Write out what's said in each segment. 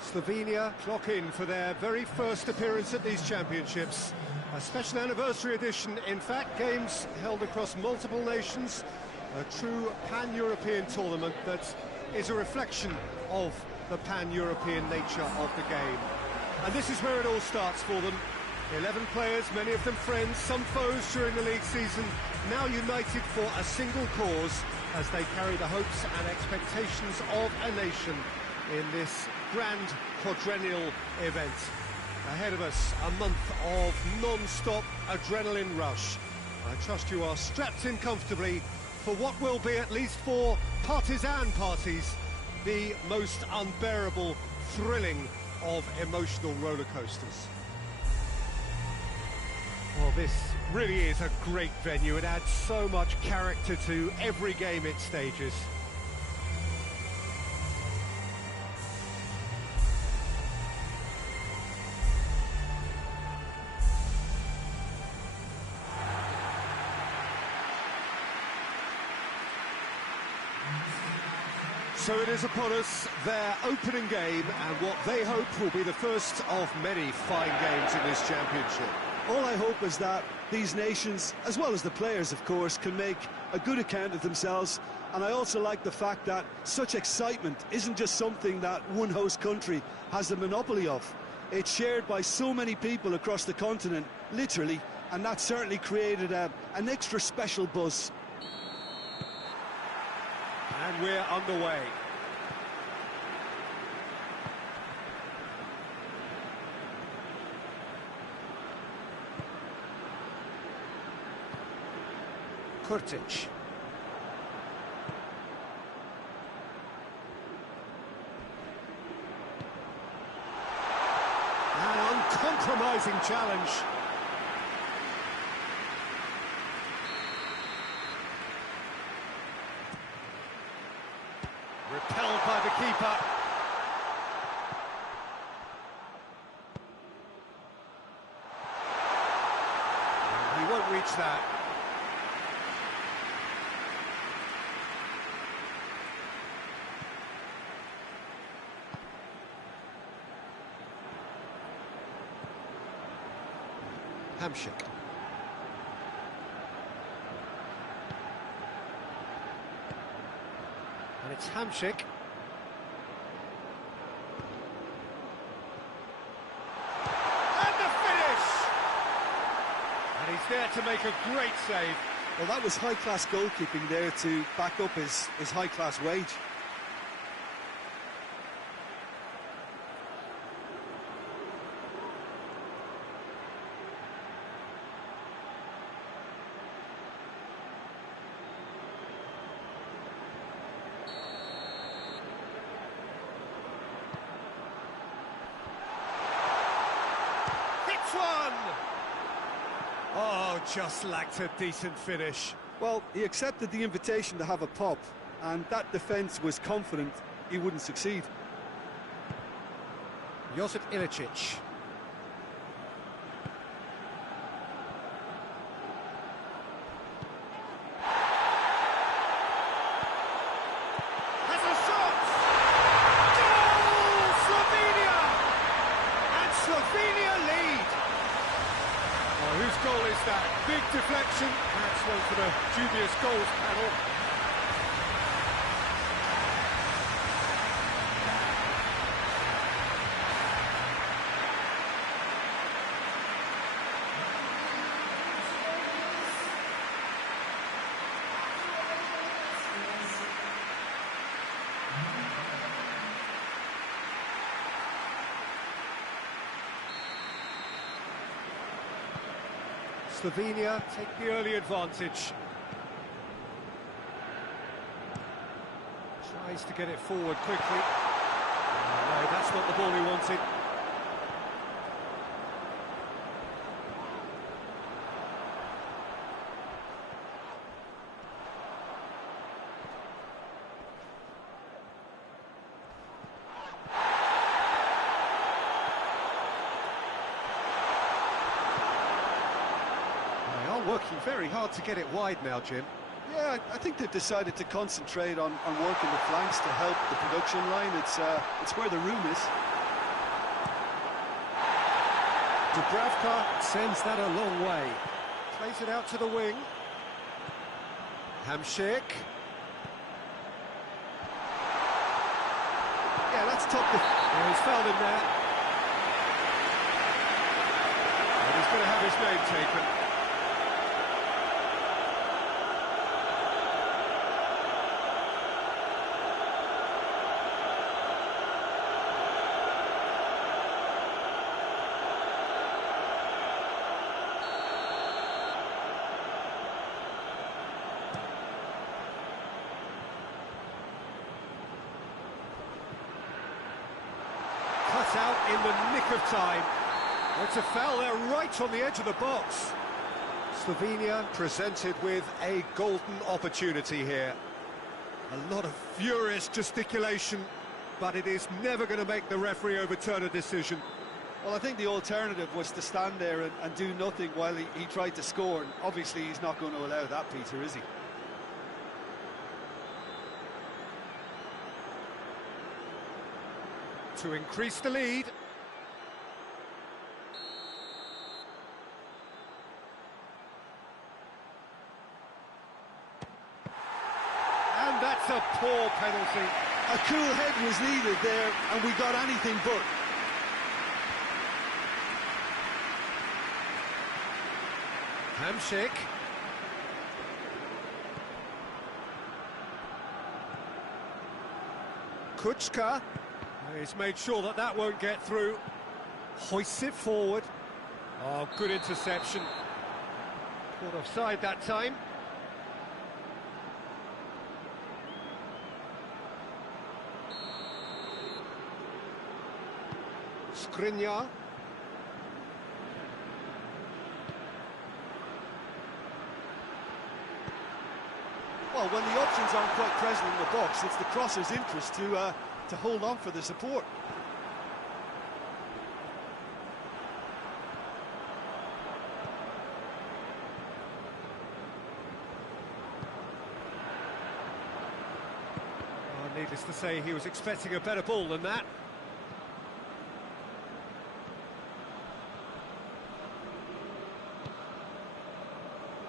Slovenia clock in for their very first appearance at these championships. A special anniversary edition, in fact, games held across multiple nations, a true pan-European tournament that is a reflection of the pan-European nature of the game. And this is where it all starts for them. 11 players, many of them friends, some foes during the league season, now united for a single cause as they carry the hopes and expectations of a nation in this grand quadrennial event. Ahead of us, a month of non-stop adrenaline rush. I trust you are strapped in comfortably for what will be, at least for partisan parties, the most unbearable, thrilling of emotional roller coasters. Well, this really is a great venue. It adds so much character to every game it stages. So it is upon us, their opening game, and what they hope will be the first of many fine games in this championship. All I hope is that these nations, as well as the players of course, can make a good account of themselves. And I also like the fact that such excitement isn't just something that one host country has the monopoly of. It's shared by so many people across the continent, literally, and that certainly created an extra special buzz. And we're underway. Kurtic. An uncompromising challenge. Repelled by the keeper. He won't reach that. Hamsik. And it's Hamsik. And the finish! And he's there to make a great save. Well, that was high-class goalkeeping there to back up his high-class wage. One! Oh, just lacked a decent finish. Well, he accepted the invitation to have a pop, and that defence was confident he wouldn't succeed. Josip Ilicic. Has a shot! Goal! Slovenia! And Slovenia lead! Oh, whose goal is that? Big deflection. That's one for the dubious goals panel. Slovenia take the early advantage. Tries to get it forward quickly. No, that's not the ball he wanted. Working very hard to get it wide now, Jim. Yeah, I think they've decided to concentrate on working the flanks to help the production line. It's where the room is. Dubravka sends that a long way. Plays it out to the wing. Hamšík. Yeah, that's top. Yeah, he's fouled him there. And he's going to have his name taken. Cut out in the nick of time. It's a foul there right on the edge of the box. Slovenia presented with a golden opportunity here. A lot of furious gesticulation, but it is never going to make the referee overturn a decision. Well, I think the alternative was to stand there and do nothing while he tried to score. And obviously, he's not going to allow that, Peter, is he? To increase the lead. And that's a poor penalty. A cool head was needed there, and we got anything but. Hamšík. Kučka. He's made sure that that won't get through. Hoists it forward. Oh, good interception. Caught offside that time. Skriniar. Well, when the options aren't quite present in the box, it's the crosser's interest to hold on for the support. Oh, needless to say, he was expecting a better ball than that.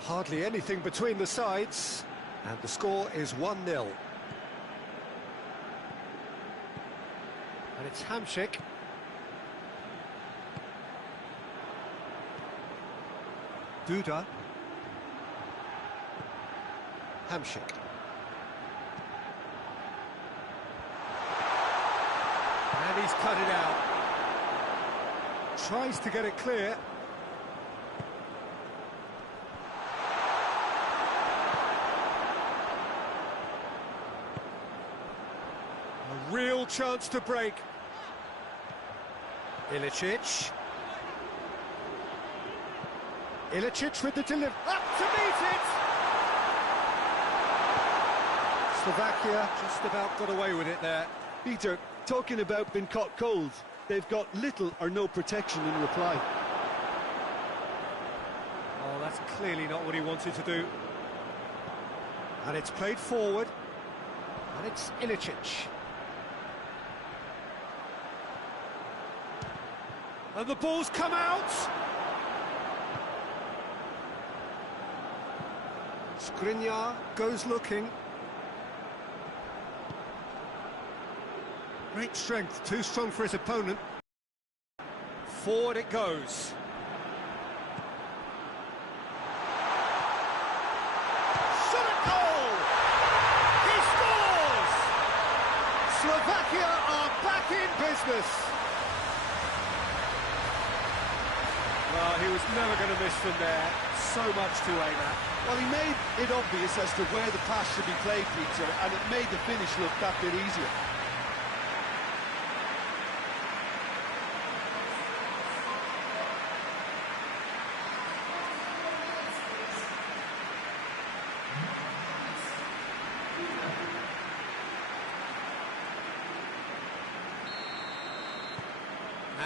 Hardly anything between the sides, and the score is 1-0. And it's Hamšík. Duda. Hamšík. And he's cut it out. Tries to get it clear. A real chance to break. Ilicic. Ilicic with the delivery. Up to meet it! Slovakia just about got away with it there. Peter, talking about being caught cold, they've got little or no protection in reply. Oh, that's clearly not what he wanted to do. And it's played forward. And it's Ilicic. And the ball's come out! Skriniar goes looking. Great strength, too strong for his opponent. Forward it goes. Shot at goal! He scores! Slovakia are back in business. Well, he was never going to miss from there. So much to aim at. Well, he made it obvious as to where the pass should be played, Peter, and it made the finish look that bit easier.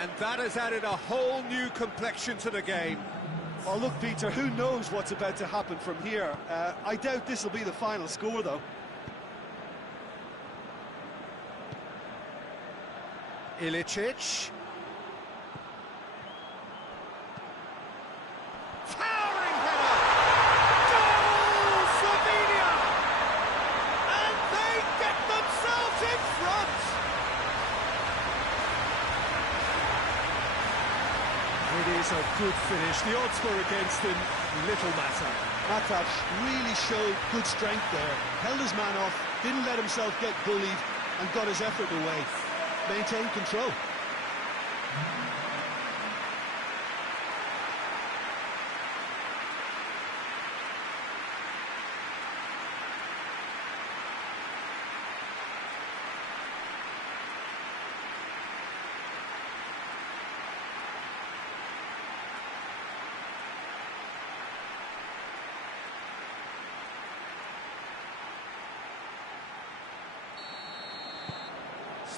And that has added a whole new complexion to the game. Well, look, Peter, who knows what's about to happen from here? I doubt this will be the final score, though. Ilicic. It is a good finish. The odds were against him, little matter. Mataj really showed good strength there. Held his man off, didn't let himself get bullied, and got his effort away. Maintained control.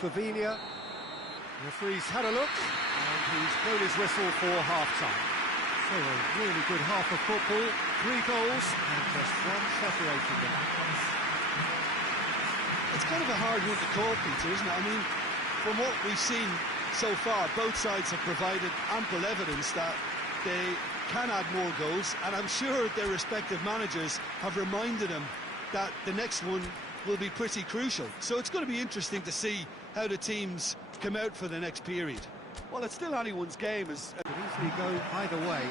Slovenia, the referee's had a look, and he's blown his whistle for half-time. So a really good half of football, 3 goals, and just one separating them. It's kind of a hard one to call, Peter, isn't it? I mean, from what we've seen so far, both sides have provided ample evidence that they can add more goals, and I'm sure their respective managers have reminded them that the next one will be pretty crucial. So it's going to be interesting to see how the teams come out for the next period. Well, it's still anyone's game. It could easily go either way.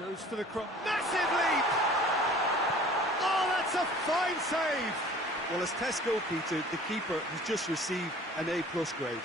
Goes for the cross. Massive leap! Oh, that's a fine save! Well, as Tesco, Peter, the keeper has just received an A+ grade.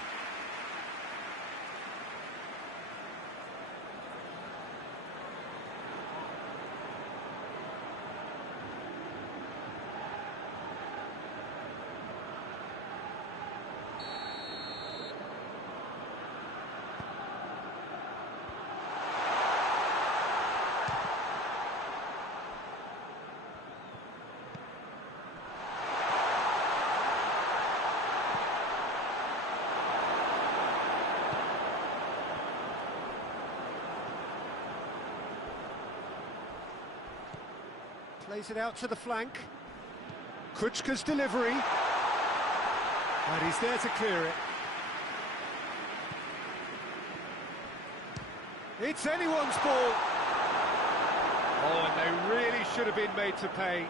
Plays it out to the flank. Kruchka's delivery. And he's there to clear it. It's anyone's ball. Oh, and they really should have been made to pay.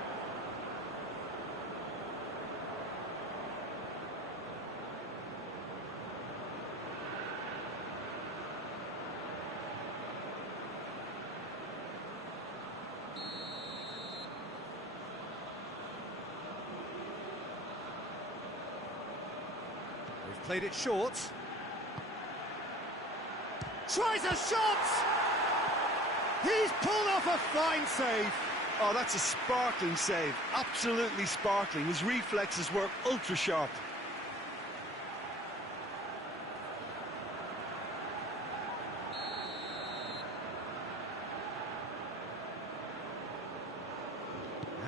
They've played it short. Tries a shot! He's pulled off a fine save. Oh, that's a sparkling save. Absolutely sparkling. His reflexes were ultra sharp.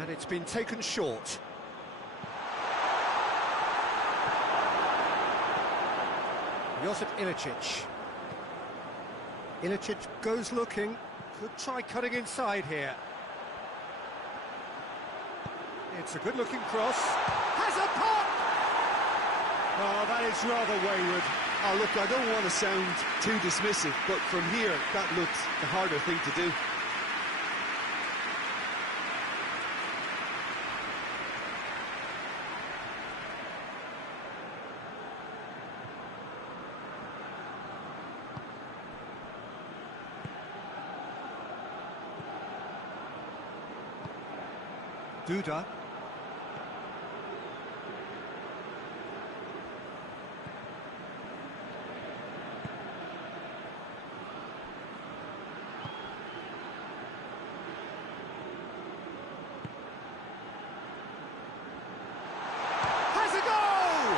And it's been taken short. Josip Ilicic. Ilicic goes looking, could try cutting inside here. It's a good-looking cross. Has a pop! Oh, that is rather wayward. Oh, look, I don't want to sound too dismissive, but from here, that looks the harder thing to do. Duda. Has a goal!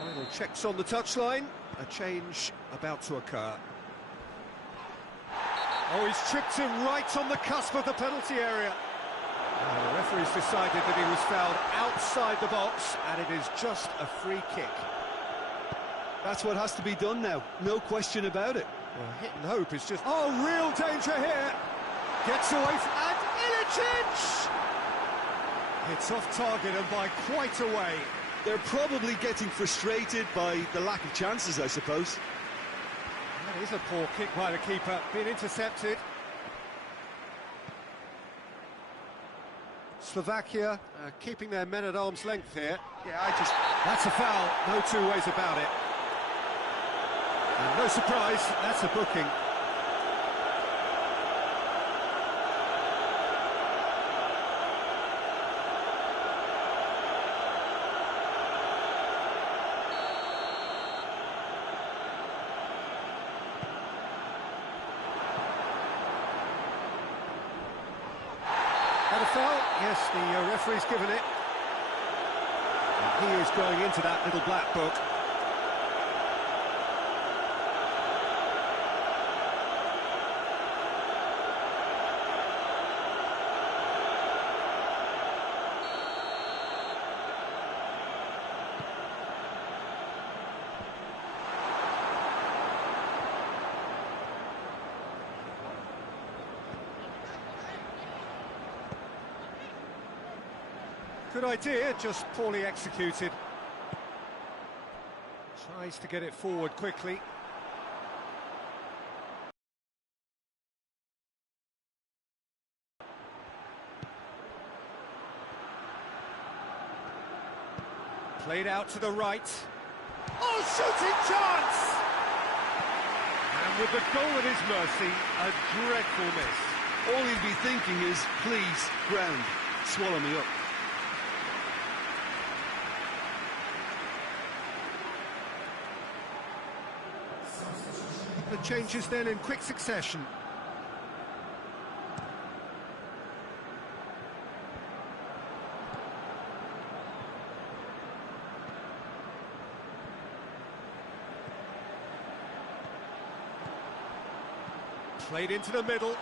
Final checks on the touchline. A change about to occur. Oh, he's tripped him right on the cusp of the penalty area. The referee's has decided that he was fouled outside the box, and it is just a free kick. That's what has to be done now, no question about it. Well, hit and hope is just... Oh, real danger here! Gets away from... And Ilicic! It's off target and by quite a way. They're probably getting frustrated by the lack of chances, I suppose. That is a poor kick by the keeper, being intercepted. Slovakia keeping their men at arm's length here. That's a foul, no two ways about it. And no surprise, that's a booking. That a foul? Yes, the referee's given it. And he is going into that little black book. Good idea, just poorly executed. Tries to get it forward quickly. Played out to the right. Oh, shooting chance! And with the goal at his mercy, a dreadful miss. All he'd be thinking is, please, ground, swallow me up. The changes then in quick succession. Played into the middle.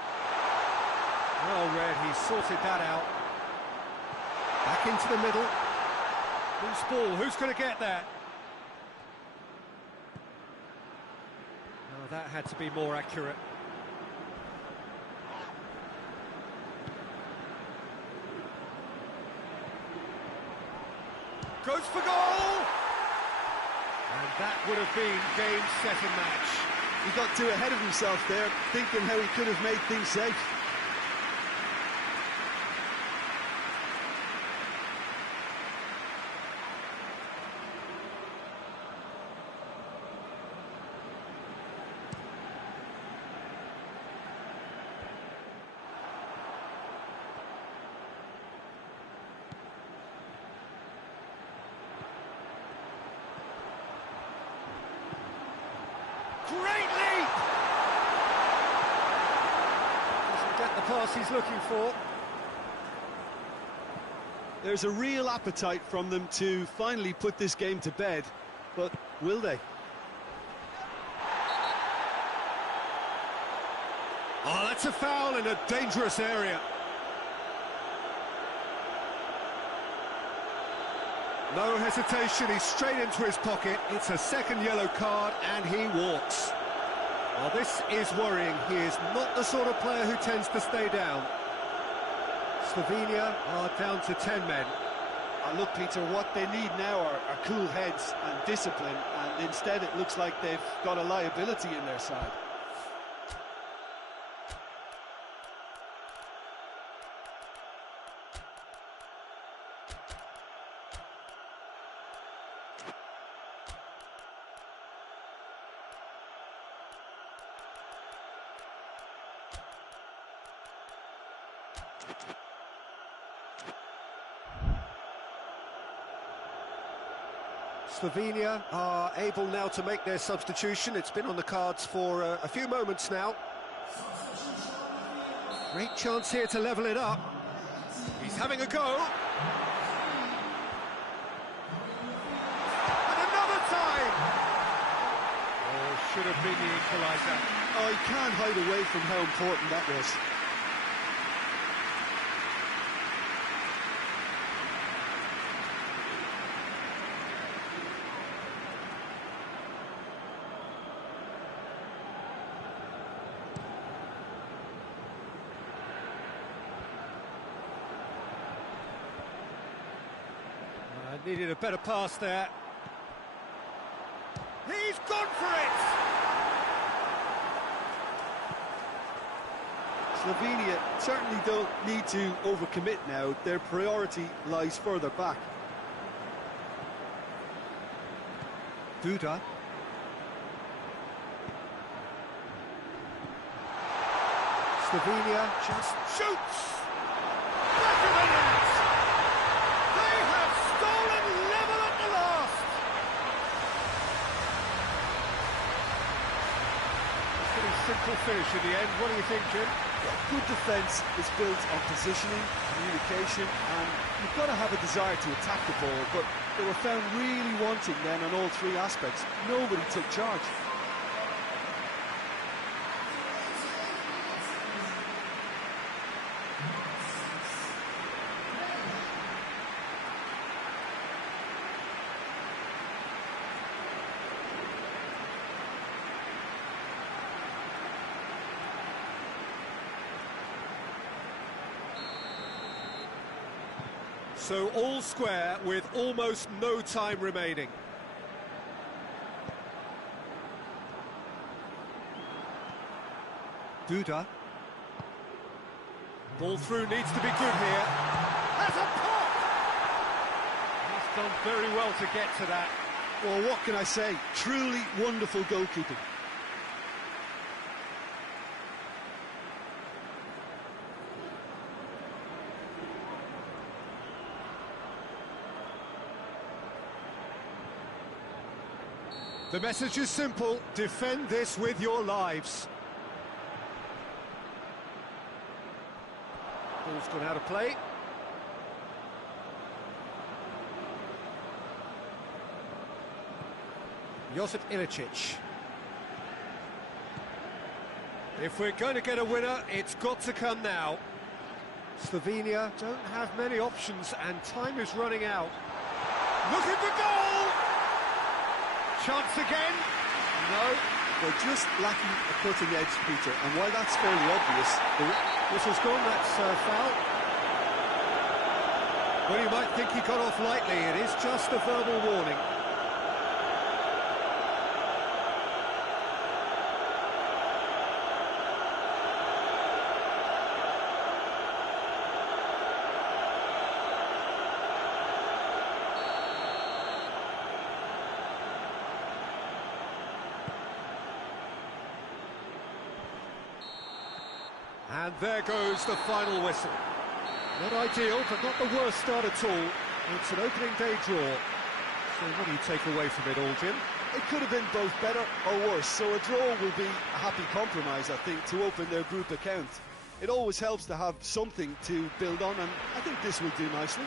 Well read, he sorted that out. Back into the middle. Loose ball, who's going to get that? That had to be more accurate. Goes for goal! And that would have been game, set and match. He got too ahead of himself there, thinking how he could have made things safe. Great leap! Doesn't get the pass he's looking for. There's a real appetite from them to finally put this game to bed, but will they? Oh, that's a foul in a dangerous area. No hesitation, he's straight into his pocket. It's a second yellow card and he walks. Well, this is worrying. He is not the sort of player who tends to stay down. Slovenia are down to 10 men. Look, Peter, what they need now are cool heads and discipline, and instead it looks like they've got a liability in their side. Slovenia are able now to make their substitution. It's been on the cards for a few moments now. Great chance here to level it up. He's having a go. And another time! Oh, should have been the equaliser. Oh, he can't hide away from how important that was. And needed a better pass there. He's gone for it! Slovenia certainly don't need to overcommit now. Their priority lies further back. Duda. Slovenia just shoots! Back of the net! They have stolen level at the last! Pretty simple finish in the end. What do you think, Jim? Good defence is built on positioning, communication, and you've got to have a desire to attack the ball, but they were found really wanting then on all three aspects. Nobody took charge. So all square with almost no time remaining. Duda. Ball through needs to be good here. Has a pop! He's done very well to get to that. Well, what can I say? Truly wonderful goalkeeping. The message is simple: defend this with your lives. Ball's gone out of play. Josip Ilicic. If we're going to get a winner, it's got to come now. Slovenia don't have many options and time is running out. Look at the goal! Chance again? No. They're just lacking a cutting edge, Peter, and while that's fairly obvious, the whistle's gone, that's foul. Well, you might think he got off lightly, it is just a verbal warning. And there goes the final whistle. Not ideal, but not the worst start at all. It's an opening day draw. So what do you take away from it all, Jim? it could have been both better or worse, so a draw will be a happy compromise, I think, to open their group account. It always helps to have something to build on, and I think this will do nicely.